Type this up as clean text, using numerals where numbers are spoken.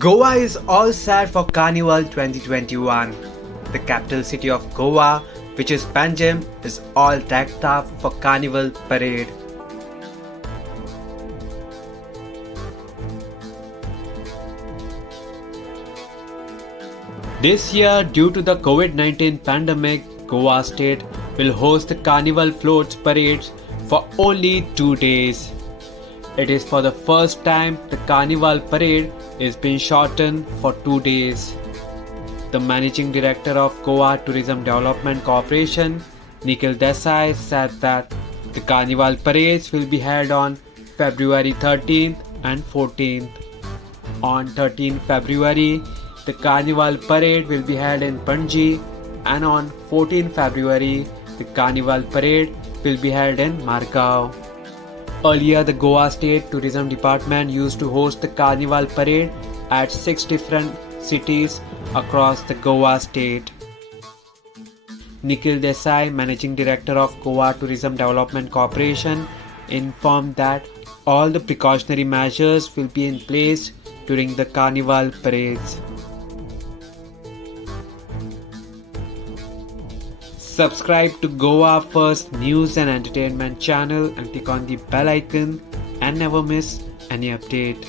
Goa is all set for Carnival 2021. The capital city of Goa, which is Panjim, is all decked up for Carnival parade. This year, due to the COVID-19 pandemic, Goa state will host the Carnival Floats parades for only 2 days. It is for the first time the Carnival parade is being shortened for 2 days. The managing director of Goa Tourism Development Corporation, Nikhil Desai, said that the Carnival parades will be held on February 13th and 14th. On 13th February, the Carnival parade will be held in Panji, and on 14th February, the Carnival parade will be held in Margao. Earlier, the Goa State Tourism Department used to host the Carnival parade at 6 different cities across the Goa state. Nikhil Desai, Managing Director of Goa Tourism Development Corporation, informed that all the precautionary measures will be in place during the Carnival parades. Subscribe to Goa First News and Entertainment channel and click on the bell icon and never miss any update.